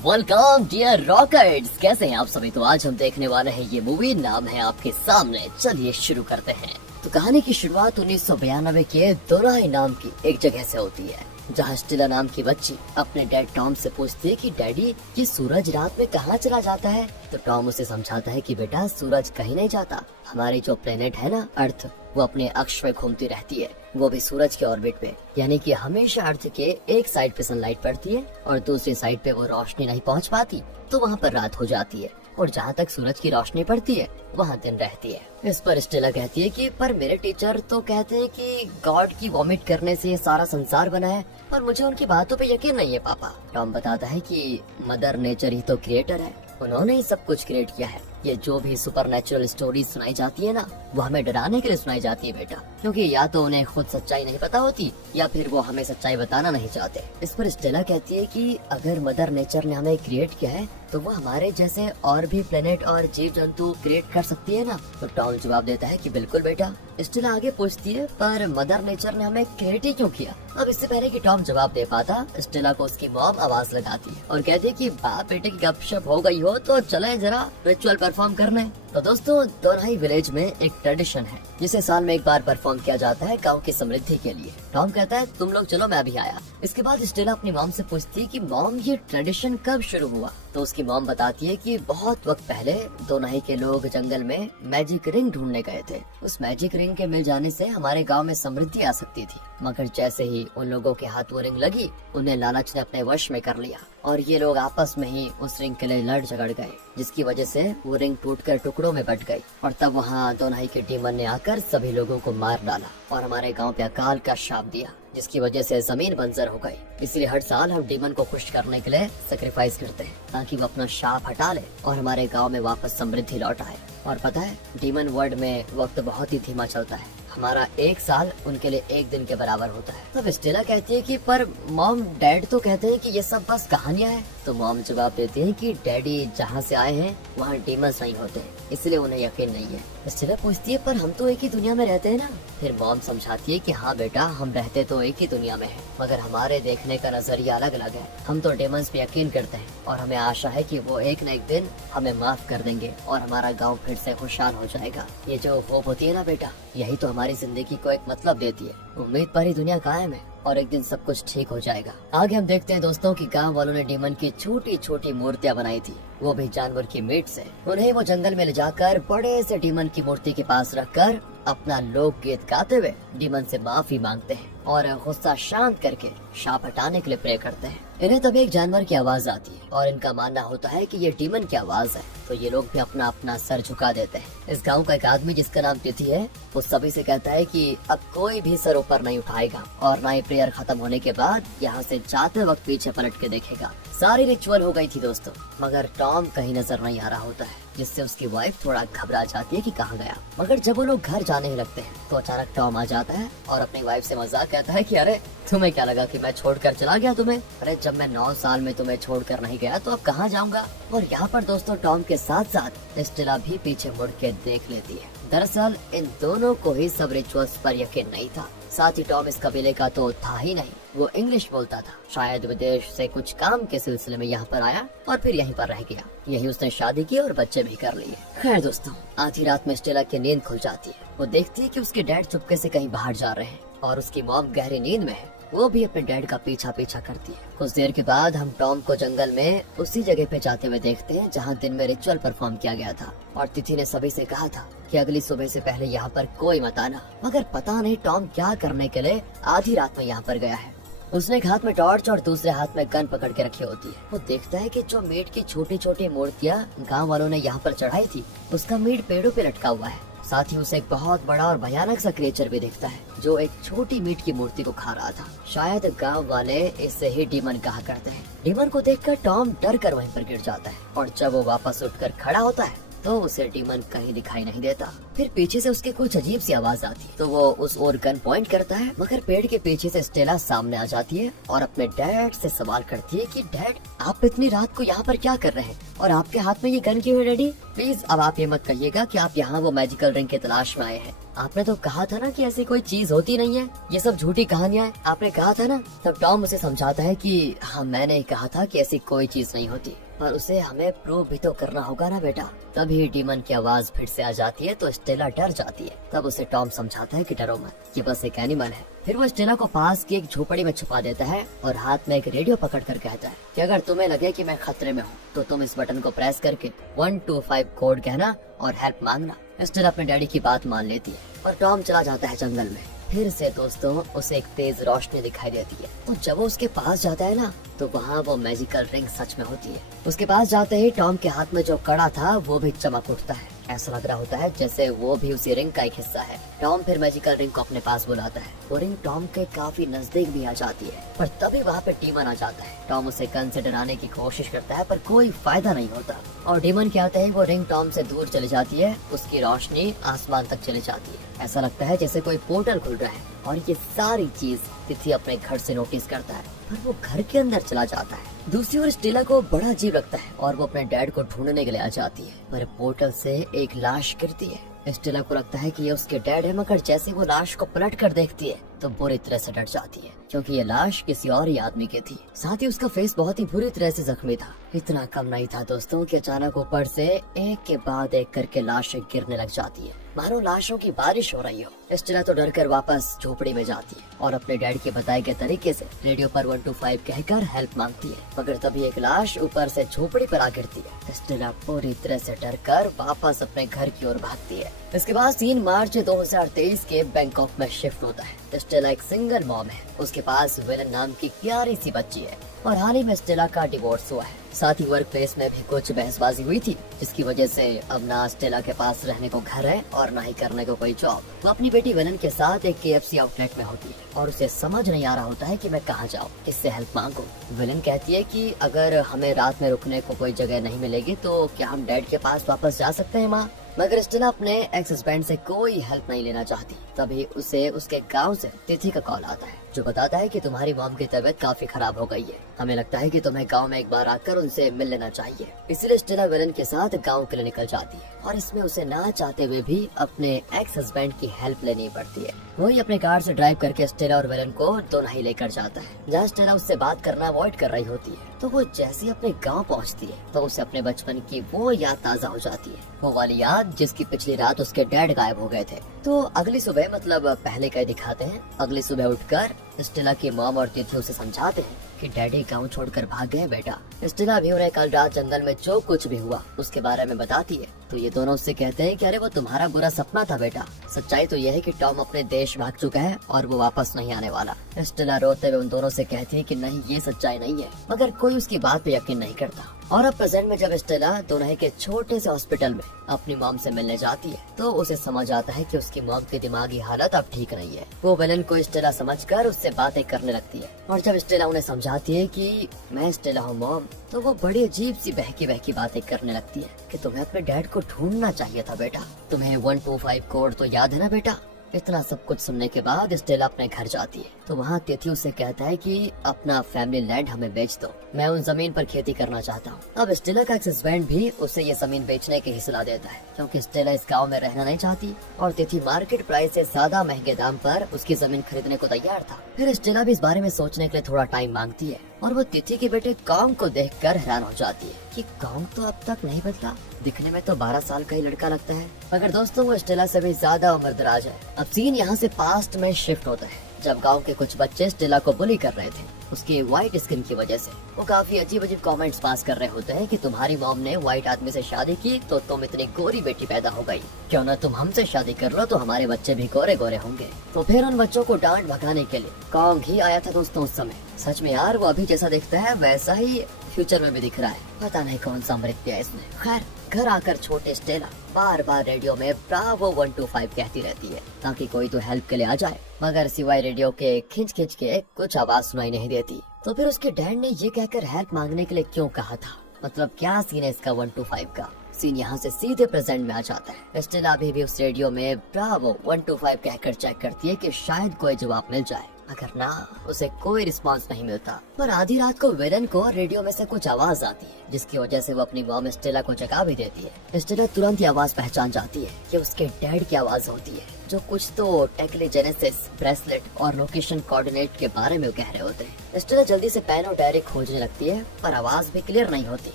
Welcome dear rockets, कैसे हैं आप सभी। तो आज हम देखने वाले हैं ये मूवी, नाम है आपके सामने। चलिए शुरू करते हैं। तो कहानी की शुरुआत 1992 के दोराई नाम की एक जगह से होती है, जहाँ स्टेला नाम की बच्ची अपने डैड टॉम से पूछती है कि डैडी ये सूरज रात में कहाँ चला जाता है। तो टॉम उसे समझाता है कि बेटा सूरज कहीं नहीं जाता, हमारी जो प्लेनेट है ना अर्थ, वो अपने अक्ष में घूमती रहती है, वो भी सूरज के ऑर्बिट पे। यानी कि हमेशा अर्थ के एक साइड पे सनलाइट पड़ती है और दूसरी साइड पे वो रोशनी नहीं पहुंच पाती, तो वहाँ पर रात हो जाती है और जहाँ तक सूरज की रोशनी पड़ती है वहाँ दिन रहती है। इस पर स्टेला कहती है कि पर मेरे टीचर तो कहते हैं कि गॉड की वॉमिट करने से ये सारा संसार बना है, पर मुझे उनकी बातों पे यकीन नहीं है पापा। टॉम बताता है कि मदर नेचर ही तो क्रिएटर है, उन्होंने ही सब कुछ क्रिएट किया है। ये जो भी सुपरनेचुरल स्टोरी सुनाई जाती है ना, वो हमें डराने के लिए सुनाई जाती है बेटा, क्योंकि या तो उन्हें खुद सच्चाई नहीं पता होती या फिर वो हमें सच्चाई बताना नहीं चाहते। इस पर स्टेला कहती है कि अगर मदर नेचर ने हमें क्रिएट किया है तो वो हमारे जैसे और भी प्लेनेट और जीव जंतु क्रिएट कर सकती है ना। तो टॉम जवाब देता है कि बिल्कुल बेटा। स्टेला आगे पूछती है पर मदर नेचर ने हमें क्रिएट ही क्यों किया। अब इससे पहले कि टॉम जवाब दे पाता, स्टेला को उसकी मॉम आवाज लगाती है और कहती है कि बाप बेटे की गपशप हो गई हो तो चले जरा रिचुअल परफॉर्म करने। तो दोस्तों, दोराई विलेज में एक ट्रेडिशन है जिसे साल में एक बार परफॉर्म किया जाता है गांव की समृद्धि के लिए। टॉम कहता है तुम लोग चलो, मैं अभी आया। इसके बाद स्टेला अपनी मॉम से पूछती है कि मॉम ये ट्रेडिशन कब शुरू हुआ। तो उसकी मॉम बताती है कि बहुत वक्त पहले दोनाई के लोग जंगल में मैजिक रिंग ढूंढने गए थे। उस मैजिक रिंग के मिल जाने से हमारे गांव में समृद्धि आ सकती थी, मगर जैसे ही उन लोगों के हाथ वो रिंग लगी, उन्हें लालच ने अपने वश में कर लिया और ये लोग आपस में ही उस रिंग के लिए लड़ झगड़ गए, जिसकी वजह से वो रिंग टूटकर टुकड़ों में बट गई। और तब वहाँ दोनाई के डीमन ने आकर सभी लोगों को मार डाला और हमारे गांव पे अकाल का शाप दिया, जिसकी वजह से जमीन बंजर हो गई। इसलिए हर साल हम डीमन को खुश करने के लिए सेक्रीफाइस करते हैं ताकि वो अपना शाप हटा ले और हमारे गांव में वापस समृद्धि लौट आए। और पता है, डीमन वर्ल्ड में वक्त बहुत ही धीमा चलता है, हमारा एक साल उनके लिए एक दिन के बराबर होता है। तब स्टेला कहती है कि पर मॉम डैड तो कहते हैं कि ये सब बस कहानियां हैं। तो मॉम जवाब देती है कि डैडी जहाँ से आए हैं वहाँ डीमंस नहीं होते, इसलिए उन्हें यकीन नहीं है। स्टेला पूछती है पर हम तो एक ही दुनिया में रहते हैं ना। फिर मॉम समझाती है कि हाँ बेटा, हम रहते तो एक ही दुनिया में है, मगर हमारे देखने का नजरिया अलग अलग है। हम तो डेमंस पे यकीन करते हैं और हमें आशा है कि वो एक न एक दिन हमें माफ कर देंगे और हमारा गांव फिर से खुशहाल हो जाएगा। ये जो होप होती है ना बेटा, यही तो हमारी जिंदगी को एक मतलब देती है। उम्मीद पर ही दुनिया कायम है और एक दिन सब कुछ ठीक हो जाएगा। आगे हम देखते हैं दोस्तों कि गांव वालों ने डीमन की छोटी छोटी मूर्तियां बनाई थी, वो भी जानवर की मीट से। उन्हें वो जंगल में ले जाकर बड़े से डीमन की मूर्ति के पास रखकर अपना लोकगीत गाते हुए डीमन से माफी मांगते हैं और गुस्सा शांत करके शाप हटाने के लिए प्रे करते हैं। इन्हें तभी एक जानवर की आवाज आती है और इनका मानना होता है कि ये डीमन की आवाज है, तो ये लोग भी अपना अपना सर झुका देते हैं। इस गांव का एक आदमी जिसका नाम तिथि है, वो सभी से कहता है कि अब कोई भी सर ऊपर नहीं उठाएगा और ना ही प्रेयर खत्म होने के बाद यहाँ से जाते वक्त पीछे पलट के देखेगा। सारी रिचुअल हो गई थी दोस्तों, मगर टॉम कहीं नजर नहीं आ रहा होता है, जिससे उसकी वाइफ थोड़ा घबरा जाती है कि कहाँ गया। मगर जब वो लोग घर जाने ही लगते हैं तो अचानक टॉम आ जाता है और अपनी वाइफ से मजाक कहता है कि अरे तुम्हें क्या लगा कि मैं छोड़कर चला गया तुम्हें? अरे जब मैं 9 साल में तुम्हें छोड़कर नहीं गया तो अब कहाँ जाऊंगा? और यहाँ पर दोस्तों टॉम के साथ साथ स्टेला भी पीछे मुड़ के देख लेती है। दरअसल इन दोनों को ही सब रिचुअल्स पर यकीन नहीं था। साथ ही टॉम इस कबीले का तो था ही नहीं, वो इंग्लिश बोलता था। शायद विदेश से कुछ काम के सिलसिले में यहाँ पर आया और फिर यहीं पर रह गया। यही उसने शादी की और बच्चे भी कर लिए। खैर दोस्तों, आधी रात में स्टेला की नींद खुल जाती है। वो देखती है कि उसके डैड चुपके से कहीं बाहर जा रहे हैं और उसकी मॉम गहरी नींद में है। वो भी अपने डैड का पीछा करती है। कुछ देर के बाद हम टॉम को जंगल में उसी जगह पे जाते हुए देखते हैं जहाँ दिन में रिचुअल परफॉर्म किया गया था और तिथि ने सभी से कहा था कि अगली सुबह से पहले यहाँ पर कोई मत आना। मगर पता नहीं टॉम क्या करने के लिए आधी रात में यहाँ पर गया है। उसने एक हाथ में टॉर्च और दूसरे हाथ में गन पकड़ के रखी होती है। वो देखता है कि जो मीट की छोटी छोटी मूर्तियाँ गाँव वालों ने यहाँ पर चढ़ाई थी, उसका मीट पेड़ों पे लटका हुआ है। साथ ही उसे एक बहुत बड़ा और भयानक सा क्रिएचर भी दिखता है जो एक छोटी मीट की मूर्ति को खा रहा था। शायद गांव वाले इसे ही डीमन कहा करते हैं। डीमन को देखकर टॉम डर कर वहीं पर गिर जाता है और जब वो वापस उठकर खड़ा होता है तो उसे डीमन कहीं दिखाई नहीं देता। फिर पीछे से उसके कुछ अजीब सी आवाज आती है, तो वो उस ओर गन पॉइंट करता है, मगर पेड़ के पीछे से स्टेला सामने आ जाती है और अपने डैड से सवाल करती है कि डैड, आप इतनी रात को यहाँ पर क्या कर रहे हैं और आपके हाथ में ये गन क्यों है डैडी? प्लीज अब आप ये मत कहिएगा कि आप यहाँ वो मैजिकल रिंग की तलाश में आए हैं। आपने तो कहा था ना कि ऐसी कोई चीज होती नहीं है, ये सब झूठी कहानियां हैं, आपने कहा था ना। तब टॉम उसे समझाता है कि हाँ, मैंने ही कहा था कि ऐसी कोई चीज नहीं होती, पर उसे हमें प्रूव भी तो करना होगा ना बेटा। तभी डीमन की आवाज फिर से आ जाती है, तो स्टेला डर जाती है। तब उसे टॉम समझाता है कि डरो मत, ये बस एक एनिमल है। फिर वो स्टेला को पास की एक झोपड़ी में छुपा देता है और हाथ में एक रेडियो पकड़ कर कहता है कि अगर तुम्हें लगे कि मैं खतरे में हूँ तो तुम इस बटन को प्रेस करके 125 कोड कहना और हेल्प मांगना। स्टेला अपने डैडी की बात मान लेती है और टॉम चला जाता है जंगल में। फिर से दोस्तों उसे एक तेज रोशनी दिखाई देती है, तो जब वो उसके पास जाता है ना, तो वहाँ वो मैजिकल रिंग सच में होती है। उसके पास जाते ही टॉम के हाथ में जो कड़ा था वो भी चमक उठता है। ऐसा लग रहा होता है जैसे वो भी उसी रिंग का एक हिस्सा है। टॉम फिर मैजिकल रिंग को अपने पास बुलाता है। वो रिंग टॉम के काफी नजदीक भी आ जाती है, पर तभी वहाँ पे डीमन आ जाता है। टॉम उसे गन से डराने की कोशिश करता है, पर कोई फायदा नहीं होता और डीमन के आते ही वो रिंग टॉम से दूर चली जाती है। उसकी रोशनी आसमान तक चली जाती है। ऐसा लगता है जैसे कोई पोर्टल खुल रहा है और ये सारी चीज तिथि अपने घर से नोटिस करता है, पर वो घर के अंदर चला जाता है। दूसरी ओर स्टेला को बड़ा अजीब लगता है और वो अपने डैड को ढूंढने के लिए आ जाती है, पर पोर्टल से एक लाश गिरती है। स्टेला को लगता है कि ये उसके डैड है, मगर जैसे वो लाश को पलट कर देखती है तो बुरी तरह से डर जाती है, क्योंकि ये लाश किसी और ही आदमी की थी। साथ ही उसका फेस बहुत ही बुरी तरह से जख्मी था। इतना कम नहीं था दोस्तों कि अचानक ऊपर से एक के बाद एक करके लाशें गिरने लग जाती है, मानो लाशों की बारिश हो रही हो। स्टेला तो डरकर वापस झोपड़ी में जाती है और अपने डैड के बताए गए तरीके से रेडियो पर 125 कहकर हेल्प मांगती है, मगर तभी एक लाश ऊपर से झोपड़ी पर आ गिरती है। स्टेला पूरी तरह से डरकर वापस अपने घर की ओर भागती है। इसके बाद 3 मार्च 2023 के बैंकॉक में शिफ्ट होता है। स्टेला एक सिंगल मॉम है, उसके पास विलन नाम की प्यारी सी बच्ची है और हाल ही में स्टेला का डिवोर्स हुआ है। साथ ही वर्क प्लेस में भी कुछ बहसबाजी हुई थी, जिसकी वजह से अब ना स्टेला के पास रहने को घर है और ना ही करने को कोई जॉब। वो अपनी बेटी विलन के साथ एक KFC आउटलेट में होती है और उसे समझ नहीं आ रहा होता है कि मैं कहाँ जाऊँ, किससे हेल्प मांगूं। विलन कहती है कि अगर हमें रात में रुकने को कोई जगह नहीं मिलेगी तो क्या हम डैड के पास वापस जा सकते हैं माँ? मगर स्टेला अपने एक्स हस्बैंड से कोई हेल्प नहीं लेना चाहती। तभी उसे उसके गांव से तिथि का कॉल आता है, जो बताता है कि तुम्हारी मॉम की तबीयत काफी खराब हो गई है, हमें लगता है कि तुम्हें गांव में एक बार आकर उनसे मिल लेना चाहिए। इसलिए स्टेला विलन के साथ गांव के लिए निकल जाती है और इसमें उसे ना चाहते हुए भी अपने एक्स हस्बैंड की हेल्प लेनी पड़ती है। वही अपने कार से ड्राइव करके स्टेला और विलन को दोनों लेकर जाता है। जहाँ स्टेला उससे बात करना अवॉइड कर रही होती है, तो वो जैसे ही अपने गांव पहुंचती है तो उसे अपने बचपन की वो याद ताजा हो जाती है, वो वाली याद जिसकी पिछली रात उसके डैड गायब हो गए थे। तो अगली सुबह, मतलब पहले का दिखाते हैं, अगली सुबह उठकर स्टेला की मॉम और तिथि उसे समझाते हैं कि डैडी गांव छोड़कर भाग गए बेटा। स्टेला भी उन्हें कल रात जंगल में जो कुछ भी हुआ उसके बारे में बताती है, तो ये दोनों उससे कहते हैं कि अरे वो तुम्हारा बुरा सपना था बेटा, सच्चाई तो यह है कि टॉम अपने देश भाग चुका है और वो वापस नहीं आने वाला। स्टेला रोते हुए उन दोनों से कहती है कि नहीं, ये सच्चाई नहीं है, मगर कोई उसकी बात पे यकीन नहीं करता। और अब प्रेजेंट में जब स्टेला दोनों के छोटे से हॉस्पिटल में अपनी मॉम से मिलने जाती है, तो उसे समझ आता है कि उसकी मॉम की दिमागी हालत अब ठीक नहीं है। वो विलन को स्टेला समझकर उससे बातें करने लगती है और जब स्टेला उन्हें समझाती है कि मैं स्टेला हूँ मॉम, तो वो बड़ी अजीब सी बहकी बहकी बातें करने लगती है कि तुम्हें अपने डैड को ढूंढना चाहिए था बेटा, तुम्हें 125 कोड तो याद है ना बेटा। इतना सब कुछ सुनने के बाद स्टेला अपने घर जाती है, तो वहाँ तिथि उसे कहता है कि अपना फैमिली लैंड हमें बेच दो, मैं उन जमीन पर खेती करना चाहता हूँ। अब स्टेला का एक्स हस्बैंड भी उसे ये जमीन बेचने की ही सलाह देता है, क्योंकि स्टेला इस गांव में रहना नहीं चाहती और तिथि मार्केट प्राइस से ज्यादा महंगे दाम पर उसकी जमीन खरीदने को तैयार था। फिर स्टेला भी इस बारे में सोचने के लिए थोड़ा टाइम मांगती है और वो तिथि के बेटे कॉन्ग को देखकर हैरान हो जाती है कि कॉन्ग तो अब तक नहीं बदला, दिखने में तो 12 साल का ही लड़का लगता है। मगर दोस्तों वो स्टेला से भी ज्यादा उम्रदराज है। अब सीन यहाँ से पास्ट में शिफ्ट होता है, जब गांव के कुछ बच्चे स्टेला को बुली कर रहे थे उसकी व्हाइट स्किन की वजह से। वो काफी अजीब अजीब कमेंट्स पास कर रहे होते हैं कि तुम्हारी मॉम ने व्हाइट आदमी से शादी की तो तुम इतनी गोरी बेटी पैदा हो गई, क्यों ना तुम हमसे शादी कर लो तो हमारे बच्चे भी गोरे गोरे होंगे। तो फिर उन बच्चों को डांट भगाने के लिए कॉन्ग ही आया था दोस्तों उस समय। सच में यार वो अभी जैसा दिखता है वैसा ही फ्यूचर में भी दिख रहा है, पता नहीं कौन सा मृत्यु है इसमें। खैर घर आकर छोटे स्टेला बार बार रेडियो में ब्रावो 125 कहती रहती है ताकि कोई तो हेल्प के लिए आ जाए, मगर सिवाय रेडियो के खिंच खिंच के कुछ आवाज सुनाई नहीं देती। तो फिर उसके डैड ने ये कहकर हेल्प मांगने के लिए क्यों कहा था, मतलब क्या सीन है इसका 125 का। सीन यहाँ से सीधे प्रेजेंट में आ जाता है। स्टेला अभी भी उस रेडियो में ब्रावो 125 कहकर चेक करती है कि शायद कोई जवाब मिल जाए, अगर ना उसे कोई रिस्पांस नहीं मिलता। पर आधी रात को विलन को रेडियो में से कुछ आवाज आती है, जिसकी वजह से वो अपनी मॉम स्टेला को जगा भी देती है। स्टेला तुरंत ये आवाज पहचान जाती है कि उसके डैड की आवाज होती है, जो कुछ तो टेक्लेजेनेसिस, ब्रेसलेट और लोकेशन कोऑर्डिनेट के बारे में कह रहे होते हैं। स्टेला जल्दी से पेन और डायरी खोजने लगती है, पर आवाज भी क्लियर नहीं होती,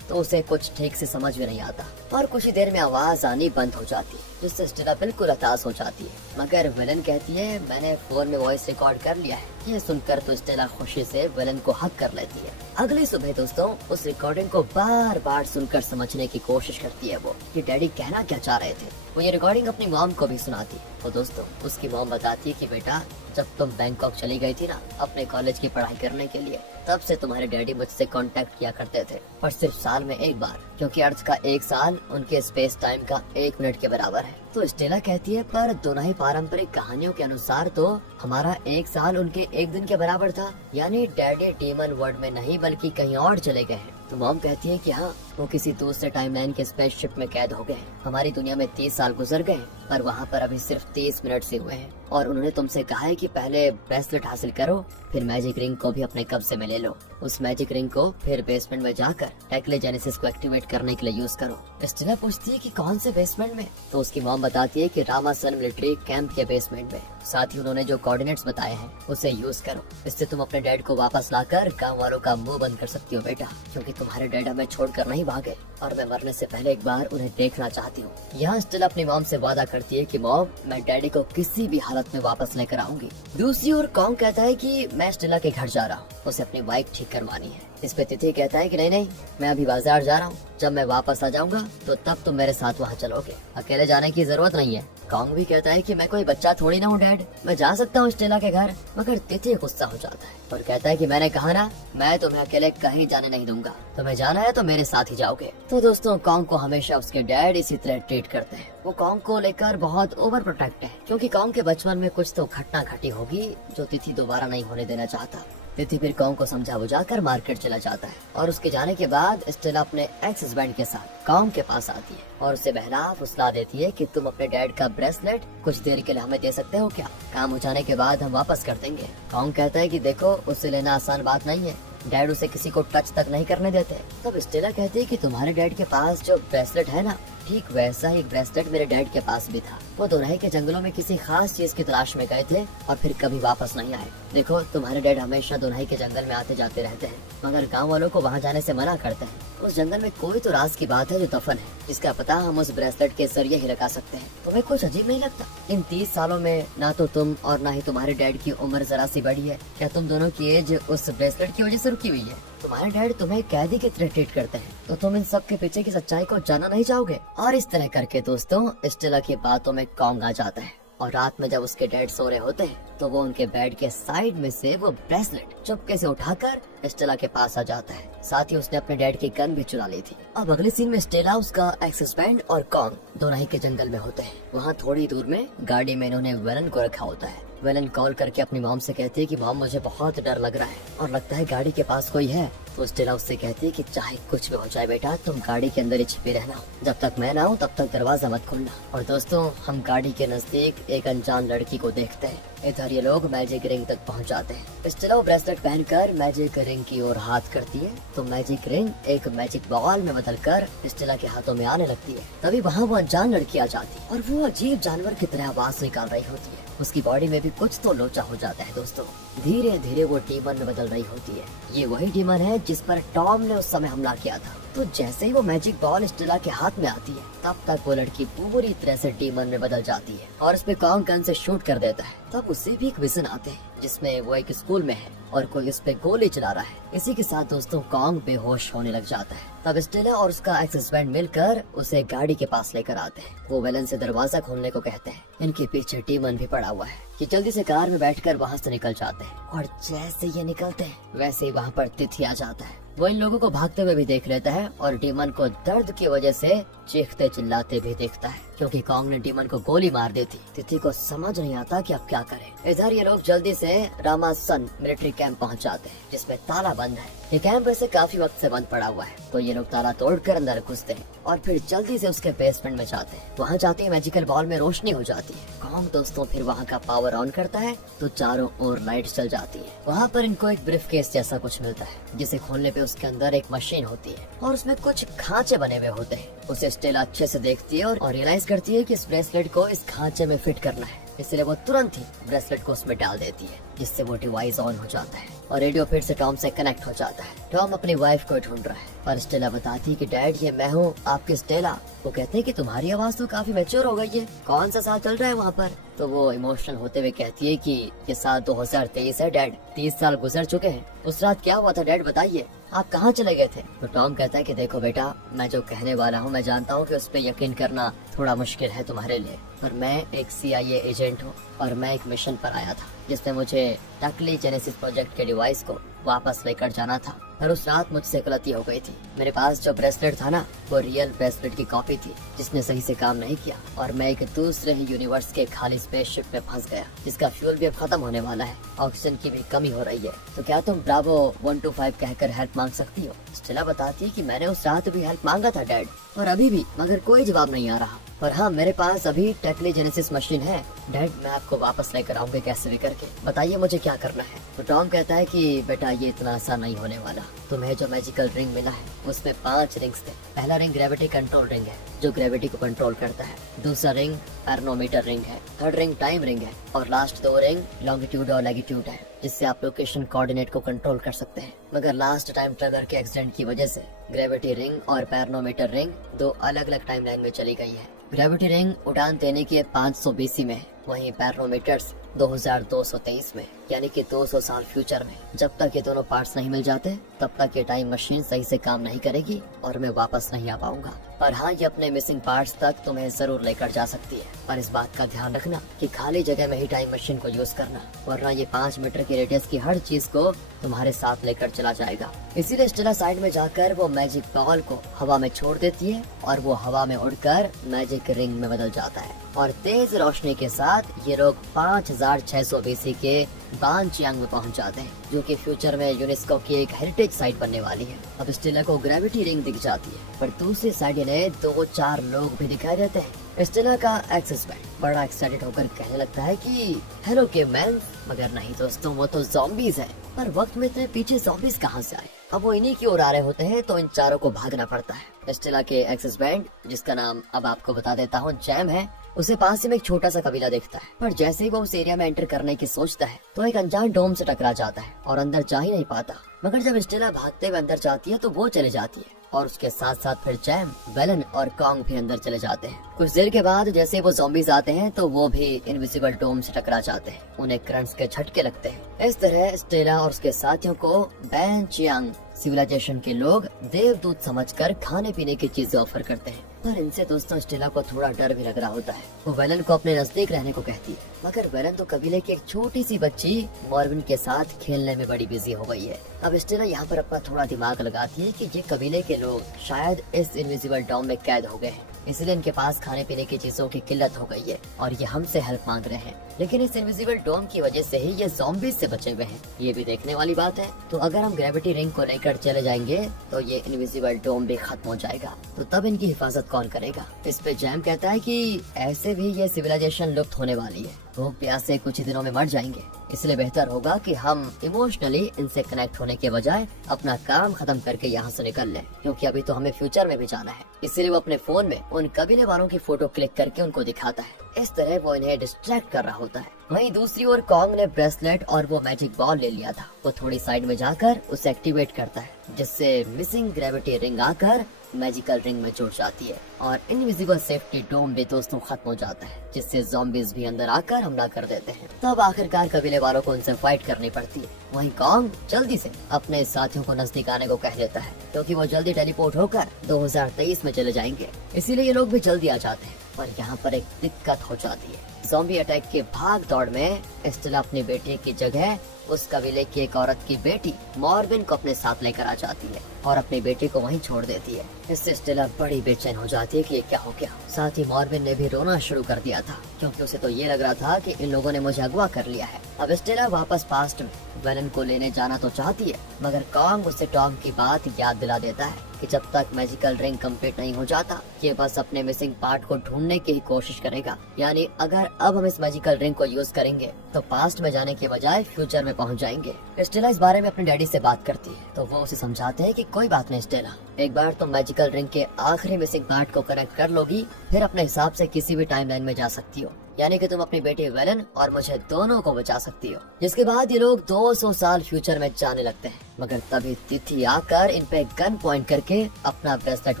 तो उसे कुछ ठीक से समझ में नहीं आता और कुछ ही देर में आवाज आनी बंद हो जाती है, जिससे स्टेला बिल्कुल हताश हो जाती है। मगर विलन कहती है मैंने फोन में वॉइस रिकॉर्ड कर लिया है। ये सुनकर तो स्टेला खुशी से विलन को हक कर लेती है। अगली सुबह दोस्तों उस रिकॉर्डिंग को बार बार सुनकर समझने की कोशिश करती है वो कि डैडी कहना क्या चाह रहे थे। वो ये रिकॉर्डिंग अपनी मॉम को भी सुनाती है। तो दोस्तों उसकी मॉम बताती है कि बेटा जब तुम बैंकॉक चली गई थी ना अपने कॉलेज की पढ़ाई करने के लिए, तब से तुम्हारे डैडी मुझसे कांटेक्ट किया करते थे, पर सिर्फ साल में एक बार, क्योंकि अर्थ का एक साल उनके स्पेस टाइम का 1 मिनट के बराबर है। तो स्टेला कहती है पर दोनों ही पारंपरिक कहानियों के अनुसार तो हमारा 1 साल उनके 1 दिन के बराबर था, यानी डैडी डीमन वर्ल्ड में नहीं बल्कि कहीं और चले गए हैं। तो मॉम कहती है कि हाँ वो किसी दूसरे टाइमलाइन के स्पेसशिप में कैद हो गए। हमारी दुनिया में 30 साल गुजर गए, पर वहाँ पर अभी सिर्फ 30 मिनट से हुए हैं और उन्होंने तुमसे कहा है कि पहले ब्रेसलेट हासिल करो, फिर मैजिक रिंग को भी अपने कब्जे में ले लो। उस मैजिक रिंग को फिर बेसमेंट में जाकर टेक्लेजेनेसिस को एक्टिवेट करने के लिए यूज करो। स्टेला पूछती है कि कौन से बेसमेंट में? तो उसकी मॉम बताती है कि रामासन मिलिट्री कैंप के बेसमेंट में। साथ ही उन्होंने जो कोऑर्डिनेट्स बताए हैं उसे यूज करो, इससे तुम अपने डैड को वापस लाकर गाँव वालों का मुँह बंद कर सकती हो बेटा, क्योंकि तुम्हारे डैड हमें छोड़कर नहीं भागे और मैं मरने से पहले एक बार उन्हें देखना चाहती हूँ। यहाँ स्टेला अपनी मॉम से वादा करती है कि मॉम मैं डैडी को किसी भी हालत में वापस लेकर आऊंगी। दूसरी ओर कॉन्ग कहता है कि मैं स्टेला के घर जा रहा हूँ, उसे अपनी बाइक ठीक करवानी है। इस पे तिथि कहता है कि नहीं मैं अभी बाजार जा रहा हूँ, जब मैं वापस आ जाऊंगा तो तब तुम मेरे साथ वहाँ चलोगे, अकेले जाने की जरूरत नहीं है। कॉन्ग भी कहता है कि मैं कोई बच्चा थोड़ी ना हूँ डैड, मैं जा सकता हूँ स्टेला के घर। मगर तिथि गुस्सा हो जाता है और कहता है कि मैंने कहा ना मैं तुम्हें अकेले कहीं जाने नहीं दूंगा, तुम्हें जाना है तो मेरे साथ ही जाओगे। तो दोस्तों कॉन्ग को हमेशा उसके डैड इसी तरह ट्रीट करते हैं। वो कॉन्ग को लेकर बहुत ओवर प्रोटेक्ट है, क्योंकि कॉन्ग के बचपन में कुछ तो घटना घटी होगी जो तिथि दोबारा नहीं होने देना चाहता। तिथि फिर कॉन्ग को समझा बुझाकर मार्केट चला जाता है और उसके जाने के बाद स्टेला अपने एक्स हस्बैंड के साथ कॉन्ग के पास आती है और उसे बहला फुसला देती है कि तुम अपने डैड का ब्रेसलेट कुछ देर के लिए हमें दे सकते हो क्या? काम हो जाने के बाद हम वापस कर देंगे। कॉन्ग कहता है कि देखो उससे लेना आसान बात नहीं है, डैड उसे किसी को टच तक नहीं करने देते। तब स्टेला कहती है कि तुम्हारे डैड के पास जो ब्रेसलेट है ना, ठीक वैसा ही ब्रेसलेट मेरे डैड के पास भी था। वो दोनों के जंगलों में किसी खास चीज की तलाश में गए थे और फिर कभी वापस नहीं आए। देखो तुम्हारे डैड हमेशा दोनों के जंगल में आते जाते रहते हैं, मगर गांव वालों को वहां जाने से मना करते हैं। उस जंगल में कोई तो राज की बात है जो दफन है, जिसका पता हम उस ब्रेसलेट के जरिए ही लगा सकते हैं। तुम्हें कुछ अजीब नहीं लगता? इन 30 सालों में ना तो तुम और ना ही तुम्हारे डैड की उम्र जरा सी बढ़ी है। क्या तुम दोनों की एज उस ब्रेसलेट की वजह से रुकी हुई है? तुम्हारे डैड तुम्हें कैदी की तरह ट्रीट करते हैं, तो तुम इन सब के पीछे की सच्चाई को जानना नहीं चाहोगे? और इस तरह करके दोस्तों स्टेला की बातों में कॉन्ग आ जाता है और रात में जब उसके डैड सो रहे होते हैं तो वो उनके बेड के साइड में से वो ब्रेसलेट चुपके से उठाकर स्टेला के पास आ जाता है। साथ ही उसने अपने डैड की गन भी चुरा ली थी। अब अगले सीन में स्टेला, उसका एक्स हस्बैंड और कॉन्ग दोनों ही के जंगल में होते हैं। वहाँ थोड़ी दूर में गाड़ी में इन्होंने वेलन को रखा होता है। वेलन कॉल करके अपनी मॉम से कहती है कि मॉम मुझे बहुत डर लग रहा है और लगता है गाड़ी के पास कोई है। तो स्टेला उससे कहती है कि चाहे कुछ भी हो जाए बेटा, तुम गाड़ी के अंदर ही छिपे रहना, जब तक मैं ना हूँ तब तक दरवाजा मत खोलना। और दोस्तों हम गाड़ी के नजदीक एक अनजान लड़की को देखते हैं। इधर ये लोग मैजिक रिंग तक पहुंच जाते हैं। स्टेला वो ब्रेसलेट पहनकर मैजिक रिंग की ओर हाथ करती है तो मैजिक रिंग एक मैजिक बॉल में बदलकर स्टेला के हाथों में आने लगती है। तभी वहाँ वो अनजान लड़की आ जाती है और वो अजीब जानवर की तरह आवाज निकाल रही होती है। उसकी बॉडी में भी कुछ तो लोचा हो जाता है दोस्तों। धीरे धीरे वो डीमन में बदल रही होती है। ये वही डीमन है जिस पर टॉम ने उस समय हमला किया था। तो जैसे ही वो मैजिक बॉल स्टेला के हाथ में आती है तब तक वो लड़की पूरी तरह से डीमन में बदल जाती है और उस पे कॉन्ग गन से शूट कर देता है। तब उसे भी एक विजन आते हैं जिसमें वो एक स्कूल में है और कोई इस पे गोली चला रहा है। इसी के साथ दोस्तों कॉन्ग बेहोश होने लग जाता है। तब स्टेला और उसका एक्स हस्बैंड मिलकर उसे गाड़ी के पास लेकर आते हैं। वो वेलन से दरवाजा खोलने को कहते हैं। इनके पीछे डीमन भी पड़ा हुआ है। ये जल्दी से कार में बैठकर वहाँ से निकल जाते हैं और जैसे ये निकलते हैं वैसे ही वहाँ पर तिथि आ जाता है वो इन लोगों को भागते हुए भी देख लेता है और डीमन को दर्द की वजह से चीखते चिल्लाते भी देखता है, क्योंकि कॉन्ग ने डीमन को गोली मार दी थी। तिथि को समझ नहीं आता कि अब क्या करे। इधर ये लोग जल्दी से रामासन मिलिट्री कैंप पहुंच जाते हैं, जिसमें ताला बंद है। ये कैंप वैसे काफी वक्त से बंद पड़ा हुआ है, तो ये लोग ताला तोड़कर अंदर घुसते हैं और फिर जल्दी से उसके बेसमेंट में जाते हैं। वहाँ जाते ही मैजिकल बॉल में रोशनी हो जाती है। कॉन्ग दोस्तों फिर वहाँ का पावर ऑन करता है तो चारों ओर लाइट चल जाती है। वहाँ पर इनको एक ब्रीफकेस जैसा कुछ मिलता है, जिसे खोलने पे उसके अंदर एक मशीन होती है और उसमें कुछ खांचे बने हुए होते हैं। उसे स्टेला अच्छे से देखती है और रियलाइज करती है कि इस ब्रेसलेट को इस खांचे में फिट करना है, इसलिए वो तुरंत ही ब्रेसलेट को उसमें डाल देती है, जिससे वो डिवाइस ऑन हो जाता है और रेडियो फिर से टॉम से कनेक्ट हो जाता है। टॉम अपनी वाइफ को ढूंढ रहा है और स्टेला बताती है कि डैड ये मैं हूँ, आपकी स्टेला। वो कहते हैं कि तुम्हारी आवाज तो काफी मैच्योर हो गई है, कौन सा साल चल रहा है वहाँ पर? तो वो इमोशनल होते हुए कहती है कि ये साल 2023 है डैड, 30 साल गुजर चुके हैं। उस रात क्या हुआ था डैड, बताइए, आप कहाँ चले गए थे? तो टॉम कहता है कि देखो बेटा, मैं जो कहने वाला हूँ मैं जानता हूँ कि उस पर यकीन करना थोड़ा मुश्किल है तुम्हारे लिए, पर मैं एक CIA एजेंट हूँ और मैं एक मिशन पर आया था जिसमें मुझे टकली जेनेसिस प्रोजेक्ट के डिवाइस को वापस लेकर जाना था। पर उस रात मुझसे गलती हो गई थी। मेरे पास जो ब्रेसलेट था ना, वो रियल ब्रेसलेट की कॉपी थी जिसने सही से काम नहीं किया और मैं एक दूसरे ही यूनिवर्स के खाली स्पेसशिप में फंस गया, जिसका फ्यूल भी अब खत्म होने वाला है, ऑक्सीजन की भी कमी हो रही है। तो क्या तुम ब्रावो 125 कहकर हेल्प मांग सकती हो? स्टेला बताती है कि मैंने उस रात भी हेल्प मांगा था डैड, और अभी भी, मगर कोई जवाब नहीं आ रहा। पर हाँ, मेरे पास अभी टेक्ली जेनेसिस मशीन है डैड, मैं आपको वापस लेकर आऊंगा कैसे भी करके, बताइए मुझे क्या करना है। तो टॉम कहता है कि बेटा ये इतना आसान नहीं होने वाला, तुम्हें जो मैजिकल रिंग मिला है उसमें 5 रिंग्स थे। पहला रिंग ग्रेविटी कंट्रोल रिंग है जो ग्रेविटी को कंट्रोल करता है, दूसरा रिंग एर्नोमीटर रिंग है, थर्ड रिंग टाइम रिंग है और लास्ट 2 रिंग लॉन्गिट्यूड और लैगिट्यूड है, जिससे आप लोकेशन कोऑर्डिनेट को कंट्रोल कर सकते हैं। मगर लास्ट टाइम ट्रेवलर के एक्सीडेंट की वजह से ग्रेविटी रिंग और पैरनोमीटर रिंग 2 अलग अलग टाइमलाइन में चली गई है। ग्रेविटी रिंग उड़ान देने की 500 BC में, वहीं पैरनोमीटर्स 2223 में, यानी कि 200 साल फ्यूचर में। जब तक ये दोनों पार्ट्स नहीं मिल जाते तब तक ये टाइम मशीन सही से काम नहीं करेगी और मैं वापस नहीं आ पाऊंगा। पर हाँ, ये अपने मिसिंग पार्ट्स तक तुम्हें जरूर लेकर जा सकती है, पर इस बात का ध्यान रखना कि खाली जगह में ही टाइम मशीन को यूज करना, वरना ये 5 मीटर की रेडियस की हर चीज को तुम्हारे साथ लेकर चला जाएगा। इसीलिए स्टेला साइड में जाकर वो मैजिक बॉल को हवा में छोड़ देती है और वो हवा में उड़कर मैजिक रिंग में बदल जाता है और तेज रोशनी के साथ ये लोग 5600 BC के बानचियांग में पहुंच जाते हैं, जो कि फ्यूचर में यूनेस्को की एक हेरिटेज साइट बनने वाली है। अब स्टेला को ग्रेविटी रिंग दिख जाती है, पर दूसरी साइड इन्हें 2-4 लोग भी दिखाई देते हैं। स्टेला का एक्सेस बैंड बड़ा एक्साइटेड होकर कहने लगता है कि हेलो कैवमैन, मगर नहीं दोस्तों, वो तो ज़ॉम्बीज है। पर वक्त में इतने पीछे ज़ॉम्बीज कहाँ से आए? अब वो इन्हीं की ओर आ रहे होते हैं, तो इन चारों को भागना पड़ता है। स्टेला के एक्सेस बैंड, जिसका नाम अब आपको बता देता हूँ, जैम है, उसे पास ही में एक छोटा सा कबीला देखता है। पर जैसे ही वो उस एरिया में एंटर करने की सोचता है तो एक अनजान डोम से टकरा जाता है और अंदर जा ही नहीं पाता। मगर जब स्टेला भागते हुए अंदर जाती है तो वो चले जाती है और उसके साथ साथ फिर जैम, वेलन और कॉन्ग भी अंदर चले जाते हैं। कुछ देर के बाद जैसे वो ज़ॉम्बीज आते हैं तो वो भी इनविजिबल डोम से टकरा जाते हैं, उन्हें करंट्स के झटके लगते हैं। इस तरह स्टेला और उसके साथियों को बैनचियांग सिविलाइजेशन के लोग देवदूत समझकर खाने पीने की चीजें ऑफर करते हैं। पर इनसे दोस्तों स्टेला को थोड़ा डर भी लग रहा होता है। वो वेलन को अपने नजदीक रहने को कहती है, मगर वेलन तो कबीले की एक छोटी सी बच्ची मॉर्विन के साथ खेलने में बड़ी बिजी हो गई है। अब स्टेला यहाँ पर अपना थोड़ा दिमाग लगाती है कि ये कबीले के लोग शायद इस इनविजिबल डोम में कैद हो गए हैं, इसलिए इनके पास खाने पीने की चीजों की किल्लत हो गई है और ये हमसे हेल्प मांग रहे हैं। लेकिन इस इनविजिबल डोम की वजह से ही ये ज़ॉम्बीज से बचे हुए हैं, ये भी देखने वाली बात है। तो अगर हम ग्रेविटी रिंग को लेकर चले जाएंगे तो ये इनविजिबल डोम भी खत्म हो जाएगा, तो तब इनकी हिफाजत कौन करेगा? इस पे जैम कहता है कि ऐसे भी ये सिविलाइजेशन लुप्त होने वाली है, भूख प्यास से कुछ ही दिनों में मर जाएंगे, इसलिए बेहतर होगा कि हम इमोशनली इनसे कनेक्ट होने के बजाय अपना काम खत्म करके यहाँ से निकल लें, क्योंकि अभी तो हमें फ्यूचर में भी जाना है। इसलिए वो अपने फोन में उन कबीले वालों की फोटो क्लिक करके उनको दिखाता है। इस तरह वो इन्हें डिस्ट्रैक्ट कर रहा होता है। वहीं दूसरी ओर कॉन्ग ने ब्रेसलेट और वो मैजिक बॉल ले लिया था। वो थोड़ी साइड में जाकर उसे एक्टिवेट करता है, जिससे मिसिंग ग्रेविटी रिंग आकर मैजिकल रिंग में जुड़ जाती है और इनविजिबल सेफ्टी डोम भी दोस्तों खत्म हो जाता है, जिससे ज़ॉम्बीज भी अंदर आकर हमला कर देते हैं। तब आखिरकार कबीले वालों को उनसे फाइट करनी पड़ती है। वहीं कॉन्ग जल्दी से अपने साथियों को नजदीक आने को कह देता है, क्योंकि वो jल्दी टेलीपोर्ट होकर 2023 में चले जाएंगे। इसीलिए ये लोग भी जल्दी आ जाते हैं। पर यहाँ पर एक दिक्कत हो जाती है। ज़ॉम्बी अटैक के भाग दौड़ में स्टेला अपनी बेटी की जगह उस कबीले की एक औरत की बेटी मॉर्बिन को अपने साथ लेकर आ जाती है और अपनी बेटी को वहीं छोड़ देती है। इससे स्टेला बड़ी बेचैन हो जाती है कि ये क्या हो गया। साथ ही मॉर्बिन ने भी रोना शुरू कर दिया था, क्योंकि उसे तो ये लग रहा था कि इन लोगों ने मुझे अगवा कर लिया है। अब स्टेला वापस पास्ट में वेलन को लेने जाना तो चाहती है, मगर कॉन्ग उसे टॉम की बात याद दिला देता है कि जब तक मैजिकल रिंग कंप्लीट नहीं हो जाता, ये बस अपने मिसिंग पार्ट को ढूंढने की ही कोशिश करेगा। यानी अगर अब हम इस मैजिकल रिंग को यूज करेंगे तो पास्ट में जाने के बजाय फ्यूचर में पहुंच जाएंगे। स्टेला इस बारे में अपने डैडी से बात करती है, तो वो उसे समझाते हैं कि कोई बात नहीं स्टेला, एक बार तुम मैजिकल रिंग के आखिरी मिसिंग पार्ट को कनेक्ट कर लोगी, फिर अपने हिसाब से किसी भी टाइमलाइन में जा सकती हो। यानी कि तुम अपनी बेटी वेलन और मुझे दोनों को बचा सकती हो। जिसके बाद ये लोग 200 साल फ्यूचर में जाने लगते हैं, मगर तभी तिथि आकर इन पे गन पॉइंट करके अपना ब्रेसलेट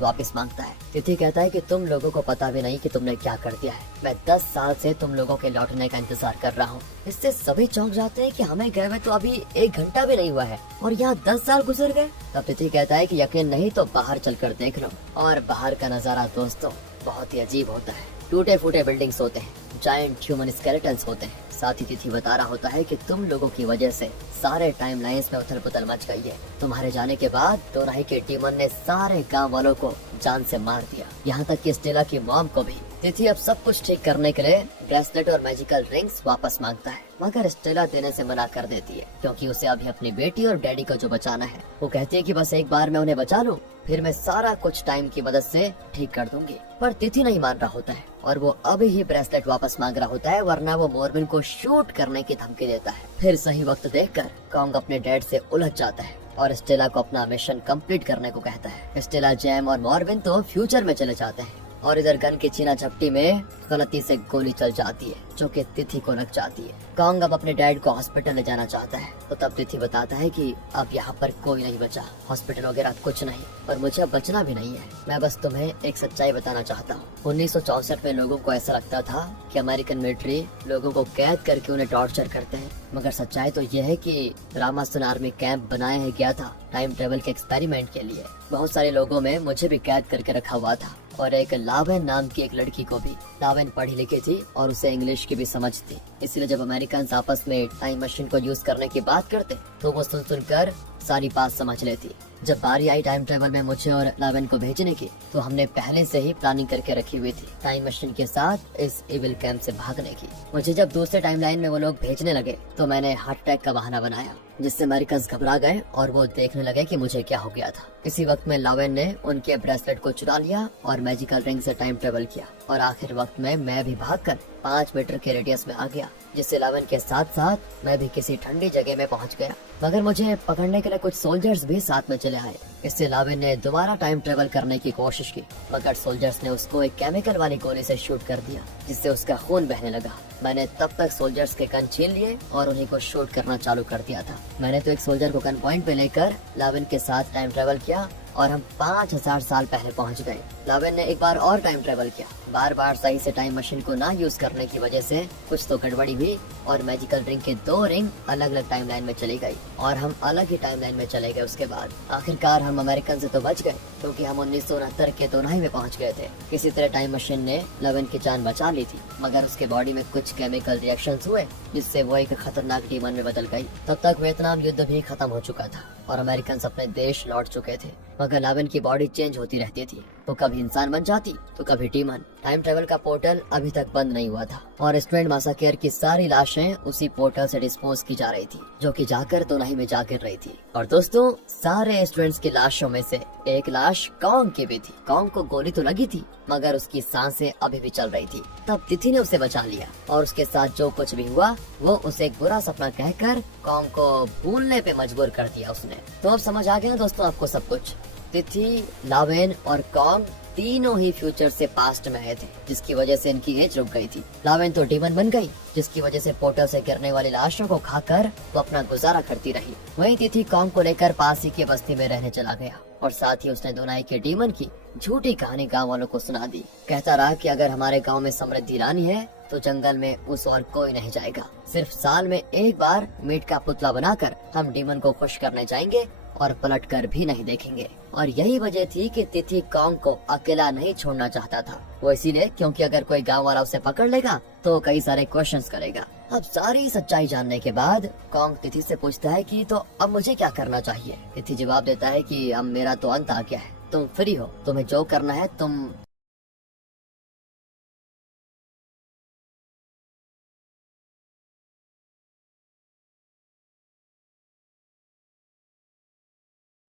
वापस मांगता है। तिथि कहता है कि तुम लोगों को पता भी नहीं कि तुमने क्या कर दिया है। मैं 10 साल से तुम लोगों के लौटने का इंतजार कर रहा हूँ। इससे सभी चौंक जाते हैं कि हमें गए हुए तो अभी 1 घंटा भी नहीं हुआ है और यहाँ 10 साल गुजर गए। तब तिथि कहता है कि यकीन नहीं तो बाहर चलकर देख लो। और बाहर का नजारा दोस्तों बहुत ही अजीब होता है। टूटे फूटे बिल्डिंग्स होते हैं, जायंट ह्यूमन स्केलेटन्स होते हैं। साथ ही तिथि बता रहा होता है कि तुम लोगों की वजह से सारे टाइमलाइंस में उथल पुथल मच गई है। तुम्हारे जाने के बाद दोराही के डीमन ने सारे गांव वालों को जान से मार दिया, यहाँ तक कि स्टेला की मॉम को भी। तिथि अब सब कुछ ठीक करने के लिए ब्रेसलेट और मैजिकल रिंग्स वापस मांगता है, मगर स्टेला देने से मना कर देती है, क्योंकि उसे अभी अपनी बेटी और डैडी को जो बचाना है। वो कहती है कि बस एक बार मैं उन्हें बचा लूं, फिर मैं सारा कुछ टाइम की मदद से ठीक कर दूंगी। पर तिथि नहीं मान रहा होता है और वो अभी ही ब्रेसलेट वापस मांग रहा होता है, वरना वो मॉर्बिन को शूट करने की धमकी देता है। फिर सही वक्त देखकर कॉन्ग अपने डैड से उलझ जाता है और स्टेला को अपना मिशन कंप्लीट करने को कहता है। स्टेला, जैम और मॉर्बिन तो फ्यूचर में चले जाते हैं और इधर गन की छीना झपटी में गलती से गोली चल जाती है, जो कि तिथि को लग जाती है। कॉन्ग अब अपने डैड को हॉस्पिटल ले जाना चाहता है, तो तब तिथि बताता है कि अब यहाँ पर कोई नहीं बचा, हॉस्पिटल वगैरह कुछ नहीं, और मुझे अब बचना भी नहीं है। मैं बस तुम्हें एक सच्चाई बताना चाहता हूँ। 1964 में लोगों को ऐसा लगता था कि अमेरिकन मिलिट्री लोगों को कैद करके उन्हें टॉर्चर करते हैं, मगर सच्चाई तो यह है कि रामासन आर्मी कैंप बनाया गया था टाइम ट्रेवल के एक्सपेरिमेंट के लिए। बहुत सारे लोगों में मुझे भी कैद करके रखा हुआ था, और एक लावेन नाम की एक लड़की को भी। लावेन पढ़ी लिखी थी और उसे इंग्लिश की भी समझ थी, इसलिए जब अमेरिकन आपस में टाइम मशीन को यूज करने की बात करते तो वो सुन सुनकर सारी बात समझ लेती। जब बारी आई टाइम ट्रेवल में मुझे और लावेन को भेजने की, तो हमने पहले से ही प्लानिंग करके रखी हुई थी टाइम मशीन के साथ इस इविल कैंप से भागने की। मुझे जब दूसरे टाइमलाइन में वो लोग भेजने लगे तो मैंने हार्ट अटैक का बहाना बनाया, जिससे अमेरिकन घबरा गए और वो देखने लगे कि मुझे क्या हो गया था। इसी वक्त में लावेन ने उनके ब्रेसलेट को चुरा लिया और मैजिकल रिंग से टाइम ट्रेवल किया, और आखिर वक्त में मैं भी भागकर 5 मीटर के रेडियस में आ गया, जिससे लावेन के साथ साथ मैं भी किसी ठंडी जगह में पहुंच गया। मगर मुझे पकड़ने के लिए कुछ सोल्जर्स भी साथ में चले आए। इससे लावेन ने दोबारा टाइम ट्रेवल करने की कोशिश की, मगर सोल्जर्स ने उसको एक केमिकल वाली गोली से शूट कर दिया, जिससे उसका खून बहने लगा। मैंने तब तक सोल्जर्स के गन छीन लिए और उन्हीं को शूट करना चालू कर दिया था। मैंने तो एक सोल्जर को गन पॉइंट पे लेकर लावेन के साथ टाइम ट्रेवल किया और हम 5000 साल पहले पहुंच गए। लावेन ने एक बार और टाइम ट्रेवल किया। बार बार सही से टाइम मशीन को ना यूज करने की वजह से कुछ तो गड़बड़ी हुई और मैजिकल रिंग के 2 रिंग अलग अलग टाइमलाइन में चली गई और हम अलग ही टाइमलाइन में चले गए। उसके बाद आखिरकार हम अमेरिकन से तो बच गए, क्योंकि हम 1969 के दोनाही में पहुंच गए थे। किसी तरह टाइम मशीन ने लावेन की जान बचा ली थी, मगर उसके बॉडी में कुछ केमिकल रिएक्शंस हुए, जिससे वो एक खतरनाक डीमन में बदल गई। तब तक वियतनाम युद्ध भी खत्म हो चुका था और अमेरिकन अपने देश लौट चुके थे, मगर लावेन की बॉडी चेंज होती रहती थी, तो कभी इंसान बन जाती तो कभी डीमन। टाइम ट्रेवल का पोर्टल अभी तक बंद नहीं हुआ था और स्टूडेंट मासाकेर की सारी लाशें उसी पोर्टल से डिस्पोज की जा रही थी, जो कि जाकर दोनाही में जा गिर रही थी। और दोस्तों, सारे स्टूडेंट्स की लाशों में से एक लाश कॉन्ग की भी थी। कॉन्ग को गोली तो लगी थी, मगर उसकी सांसें अभी भी चल रही थी। तब तिथि ने उसे बचा लिया और उसके साथ जो कुछ भी हुआ वो उसे एक बुरा सपना कहकर कॉन्ग को भूलने पे मजबूर कर दिया उसने। तो अब समझ आ गया दोस्तों आपको सब कुछ। तिथि, लावेन और कॉन्ग तीनों ही फ्यूचर से पास्ट में आए थे, जिसकी वजह से इनकी एज रुक गई थी। लावेन तो डीमन बन गई, जिसकी वजह से पोर्टल से गिरने वाली लाशों को खाकर वो अपना गुजारा करती रही। वहीं तिथि कॉन्ग को लेकर पास ही की बस्ती में रहने चला गया और साथ ही उसने दोनाई के डीमन की झूठी कहानी गाँव वालों को सुना दी। कहता रहा कि अगर हमारे गाँव में समृद्धि लानी है तो जंगल में उस और कोई नहीं जाएगा। सिर्फ साल में एक बार मीट का पुतला बनाकर हम डीमन को खुश करने जाएंगे और पलट कर भी नहीं देखेंगे। और यही वजह थी कि तिथि कॉन्ग को अकेला नहीं छोड़ना चाहता था। वो इसीलिए क्योंकि अगर कोई गांव वाला उसे पकड़ लेगा तो कई सारे क्वेश्चंस करेगा। अब सारी सच्चाई जानने के बाद कॉन्ग तिथि से पूछता है कि तो अब मुझे क्या करना चाहिए। तिथि जवाब देता है कि अब मेरा तो अंत आ गया है, तुम फ्री हो, तुम्हें जो करना है तुम